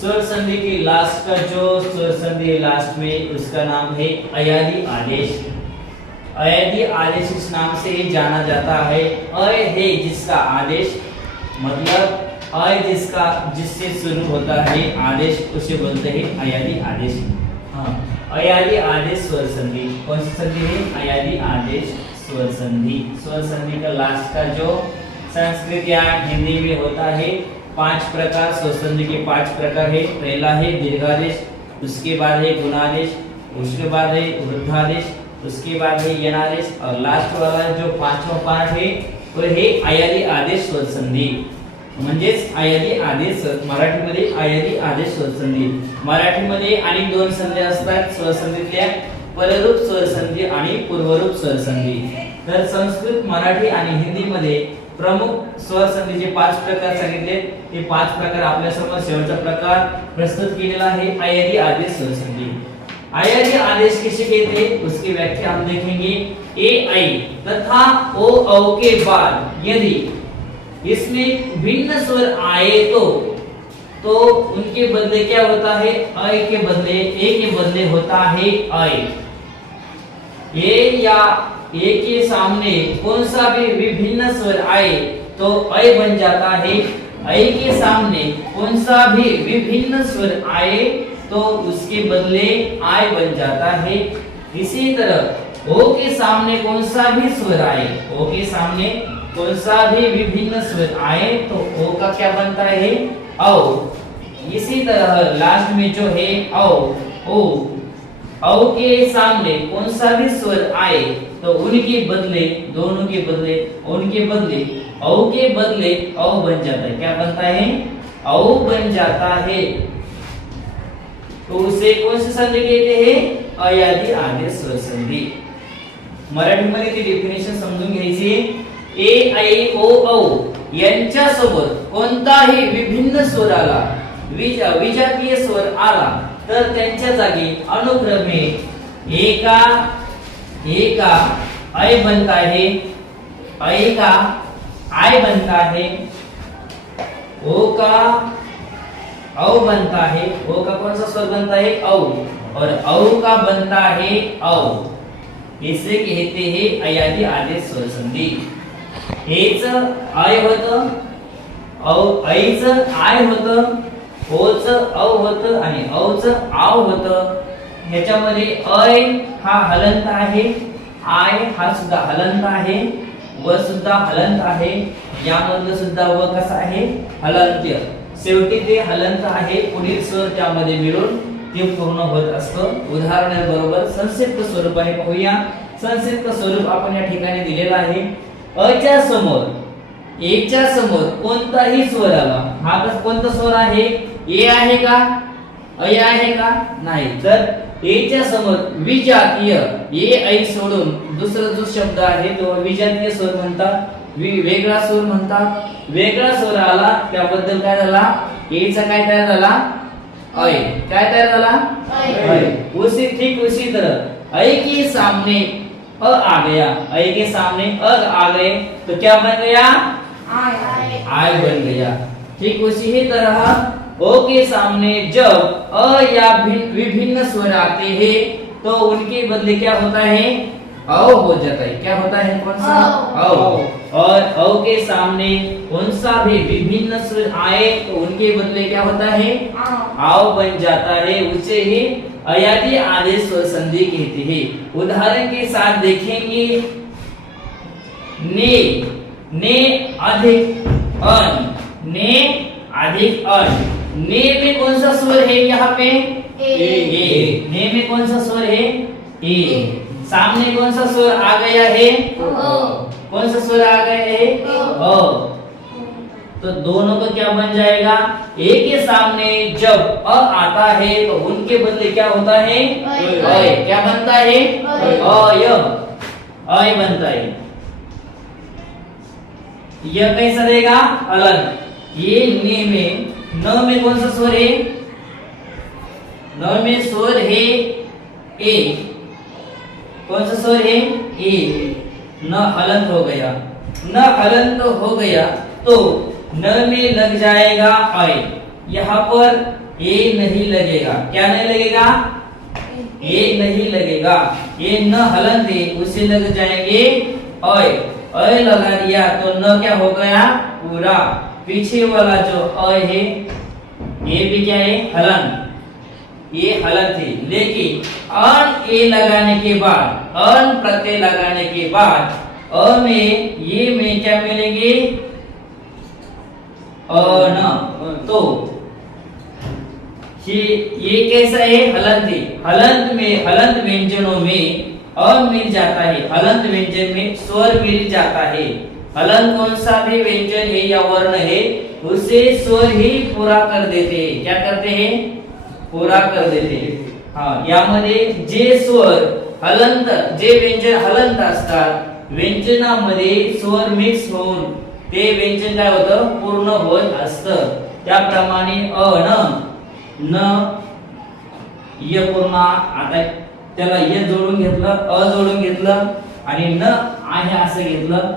स्वर संधि के लास्ट का जो स्वर संधि लास्ट में उसका नाम है अयादी आदेश। अयादी आदेश इस नाम से जाना जाता है। अय है जिसका आदेश, मतलब अय जिसका जिससे शुरू होता है आदेश, उसे बोलते हैं अयादी आदेश। हाँ, अयादी आदेश स्वर संधि कौन सी संधि है? अयादी आदेश स्वर संधि। स्वर संधि का लास्ट का जो संस्कृत या हिंदी में होता है 5 प्रकार। स्वर संधि के 5 प्रकार है। पहला है दीर्घादेश, उसके बाद है गुणादेश, उसके बाद है वृद्धादेश, उसके बाद है यणादेश और लास्ट वाला जो 5वां पार्ट है वो है अयादी आदेश स्वर संधि। म्हणजेच अयादी आदेश, मराठीमध्ये अयादी आदेश स्वर संधि। मराठीमध्ये आणि 2 संधी असतात स्वर संधीतल्या, पररूप स्वर संधि आणि पूर्वरूप स्वर संधि। तर संस्कृत, मराठी आणि हिंदी मध्ये प्रमुख स्वर संधीचे 5 प्रकार सांगितले। हे 5 प्रकार आपल्या समोर शेवटचा प्रकार प्रस्तुत केलेला आहे अयादी आदेश स्वर संधि। अयादी आदेश किसे कहते हैं उसकी व्याख्या हम देखेंगे। ए ऐ तथा ओ औ के बाद यदि इसमें भिन्न स्वर आए तो उनके बदले क्या होता है? अय के बदले ए के बदले होता है अय। ए या ए के सामने कौन सा भी विभिन्न स्वर आए तो अय बन जाता है। अय के सामने कौन सा भी विभिन्न स्वर आए तो उसके बदले आय बन जाता है। इसी तरह ओ के सामने कौन सा भी स्वर आए, ओ के सामने कौन सा भी विभिन्न स्वर आए तो ओ का क्या बनता है? औ। इसी तरह लास्ट में जो है औ, ओ, औ के सामने कौन सा भी स्वर आए तो उनके बदले, दोनों के बदले, उनके बदले औ के बदले औ बन जाता है। क्या बनता है? औ बन जाता है। तो उसे कौन सी संधि कहते हैं? अयादी आदेश स्वर संधि। मराठीमध्ये ती डेफिनेशन समजून घ्यायची। ए ऐ ओ औ यांच्या सोबत कोणताही विभिन्न स्वर आला, विजातीय स्वर आला तर त्यांच्या जागी अनुक्रमे ए का ऐ बनता है, ऐ का आय बनता है, ओ का औ बनता है, ओ का कौन सा स्वर बनता है? औ, और औ का बनता है औ। इसे कहते हैं अयादी आदेश स्वर संधि। एच आय होतं, औ ऐच आय होतं, ओच औ होतं आणि औच आव होतं। ह्याच्यामध्ये अय हा हलंत आहे, आय हा सुद्धा हलंत आहे, व सुद्धा हलंत आहे। यामधलं सुद्धा व कसा आहे? हलंत्य। शेवटी ते हलंत आहे, पुढील स्वर त्यामध्ये मिळून ते पूर्ण होत असतं। उदाहरणाबरोबर संक्षिप्त स्वरूपाने पाहूया। संक्षिप्त स्वरूप आपण या ठिकाणी दिलेला आहे। अ च्या समोर, ए च्या समोर कोणताही स्वर आला, हा कोणता स्वर आहे? ए आहे का? अय आहे का? नाही। तर ए च्या समोर विजातीय, ए ऐ सोडून दुसरा जो शब्द आहे तो विजातीय स्वर म्हणतात, वेगळा स्वर म्हणतात। वेगळा स्वर आला त्याबद्दल काय झाला? ए चा काय तयार झाला? अय। काय तयार झाला? अय। उसी ठीक उसी तरह अय के सामने अ आ गया, अय के सामने अ आ गए तो क्या बन गया? आय बन गया। ठीक उसी ही तरह ओ के सामने जब अ या विभिन्न स्वर आते हैं तो उनके बदले क्या होता है? औ हो जाता है। क्या होता है? कौन सा? औ। और औ के सामने कौन सा भी विभिन्न स्वर आए तो उनके बदले क्या होता है? आव बन जाता है। उसे ही अयादी आदेश स्वर संधि कहते हैं। उदाहरण के साथ देखेंगे। ने, ने अधिक अन, ने अधिक अन। ने में कौन सा स्वर है यहाँ पे? ए। ने में कौन सा स्वर है? ए। सामने कौन सा स्वर आ गया है? कौन सा स्वर आ गया है? अ। तो दोनों का क्या बन जाएगा? ए के सामने जब अ आता है तो उनके बदले क्या होता है? अय। क्या बनता है? अय। अय बनता है। यह कैसा रहेगा? अलग। ये ने में, न में कौन सा स्वर है? न में स्वर है ए। कौन सा स्वर है? ए। न हलंत हो गया, न हलंत हो गया तो न में लग जाएगा अय। यहाँ पर ए नहीं लगेगा। क्या नहीं लगेगा? ए नहीं लगेगा। ये न हलन थे उसे लग जाएंगे अय। अय लगा दिया तो न क्या हो गया? पूरा। पीछे वाला जो अय है ये भी क्या है? हलन। ये हलन थी। लेकिन अन ए लगाने के बाद, अन प्रत्यय लगाने के बाद अ में ये में क्या मिलेंगे? अन। तो ये कैसा है? हलंत है। हलंत में, हलंत व्यंजनों में अ मिल जाता है। हलंत व्यंजन में स्वर मिल जाता है। हलंत कौन सा भी व्यंजन है या वर्ण है उसे स्वर ही पूरा कर देते हैं। क्या करते हैं? पूरा कर देते हैं। हाँ, यामध्ये जे स्वर हलंत, जे व्यंजन हलंत असतात व्यंजनामध्ये स्वर मिक्स होऊन ते व्यंजन काय होतं? पूर्ण होत असतं। त्याप्रमाणे अ न य पूर्ण, आता त्याला य जोडून घेतलं, अ जोडून घेतलं आणि न आहे असं घेतलं,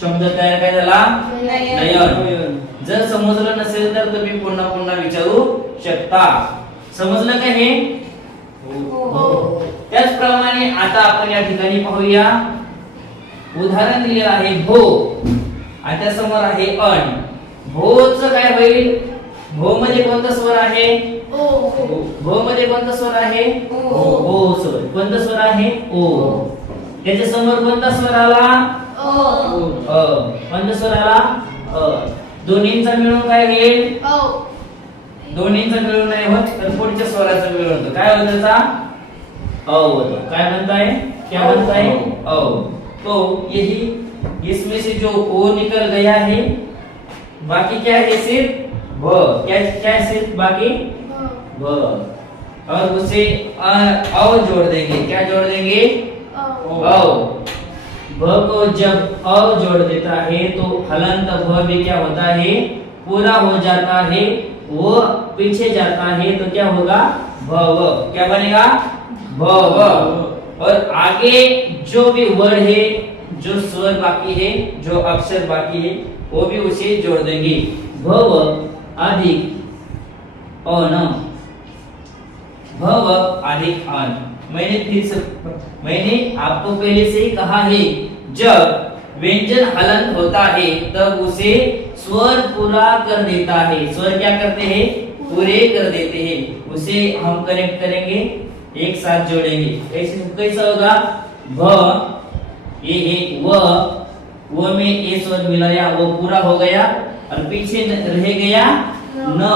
शब्द तयार काय झाला? नयन। जर समजलं नसेल तर तुम्ही पुन्हा पुन्हा विचारू शकता। समजलं का हे? हो। त्याचप्रमाणे आता आपण या ठिकाणी पाहूया, उदाहरण दिलेलं आहे भो आणि त्या समोर आहे अन। भोच काय होईल? भो मध्ये कोणता स्वर आहे? ओ। भो मध्ये कोणता स्वर आहे? ओ स्वर। कोणता स्वर आहे? ओ। त्याच्या समोर कोणता स्वर आला? अ। कोणता स्वर आला? अ। दोन्हींचा मिळून काय होईल? दोन्हींचा मिळून नाही होत तर पुढच्या स्वराचा मिळून होतो। काय होतं त्याचा? अ होतो। काय म्हणताय? क्या म्हणताय? अ। तो यही, इसमें से जो ओ निकल गया है, बाकी क्या है? सिर्फ भ। क्या क्या सिर्फ बाकी? भ। और उसे अ जोड़ देंगे। क्या जोड़ देंगे? अ। भ को जब अ जोड़ देता है तो हलंत भ भी क्या होता है? पूरा हो जाता है। वो पीछे जाता है तो क्या होगा? भव। क्या बनेगा? भव। और आगे जो भी वर्ड है, जो स्वर बाकी है, जो अक्षर बाकी है वो भी उसे जोड़ देंगे। भव अधिक अन। भव अधिक अन। मैंने आपको पहले से ही कहा है, जब व्यंजन हलंत होता है तब उसे स्वर पूरा कर देता है। स्वर क्या करते हैं? पूरे कर देते हैं। उसे हम कनेक्ट करेंगे, एक साथ जोड़ेंगे। ऐसे कैसा होगा? भ, ये है वो में ए स्वर मिलाया, वो पूरा हो गया और पीछे रह गया न।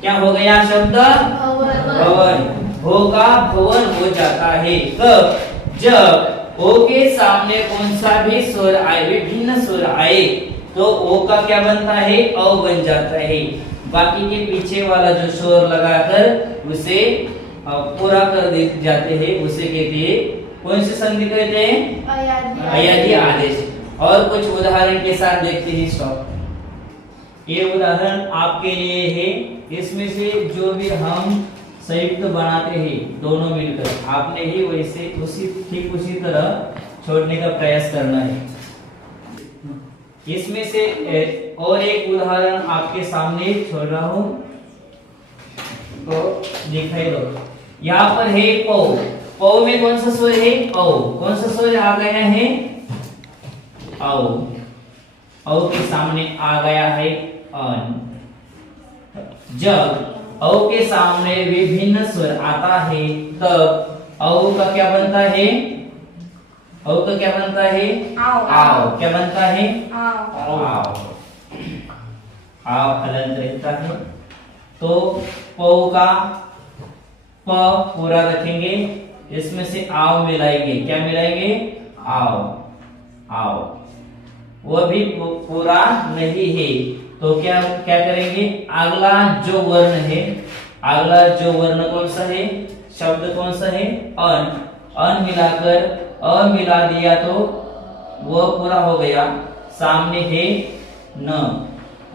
क्या हो गया शब्द? भवन। भो का भवन हो जाता है। कब? जब ओ के सामने कौन सा भी स्वर आए, विभिन्न स्वर आए तो ओ का क्या बनता है? अ बन जाता है। बाकी के पीछे वाला जो स्वर लगाकर उसे पूरा कर दे जाते हैं, उसे कहते हैं, कौन सी संधि कहते हैं? अयादी आदेश। और कुछ उदाहरण के साथ देखते हैं। स्टॉप। ये उदाहरण आपके लिए है। इसमें से जो भी हम संयुक्त बनाते हैं दोनों मिलकर, आपने ही वैसे ठीक उसी तरह छोड़ने का प्रयास करना है। इसमें से और एक उदाहरण आपके सामने छोड़ रहा हूं तो दिखाई दो। यहाँ पर है पौ। पौ में कौन सा स्वर है? औ। कौन सा स्वर आ गया है? औ। औ के सामने आ गया है अन। जब औ के सामने विभिन्न स्वर आता है तब औ का क्या बनता है? औ का क्या बनता है? आओ। क्या बनता है? आओ। आओ हलंत रहता है। तो पौ का प पूरा रखेंगे, इसमें से आओ मिलाएंगे। क्या मिलाएंगे? आओ। आओ। वह भी पूरा नहीं है तो क्या क्या करेंगे? अगला जो वर्ण है, अगला जो वर्ण कौन सा है? शब्द कौन सा है? अन। अन मिलाकर अ मिला दिया तो वह पूरा हो गया। सामने है न,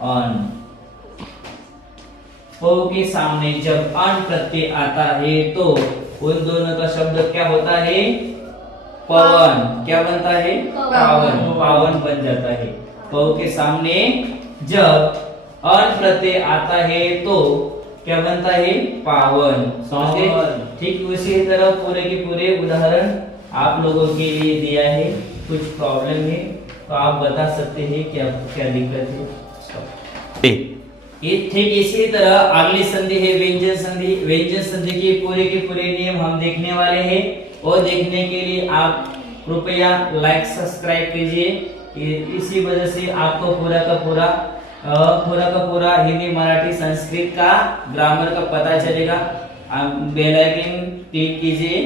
अन। पौ के सामने जब अन प्रत्यय आता है तो उन दोनों का शब्द क्या होता है? पवन। क्या बनता है? पावन। पावन बन जाता है। पौ के सामने जब अन प्रत्यय आता है तो क्या बनता है, पावन। समझ गए? पावन। ठीक उसी तरह पूरे के पूरे उदाहरण आप लोगों के लिए दिया है। कुछ प्रॉब्लम है तो आप बता सकते हैं क्या क्या दिक्कत है। ये ठीक इसी तरह अगली संधि है व्यंजन संधि। व्यंजन संधि के पूरे नियम हम देखने वाले हैं और देखने के लिए आप कृपया लाइक सब्सक्राइब कीजिए। इसी वजह से आपको पूरा का पूरा हिंदी मराठी संस्कृत का ग्रामर का पता चलेगा। आप बेल आइकन क्लिक कीजिए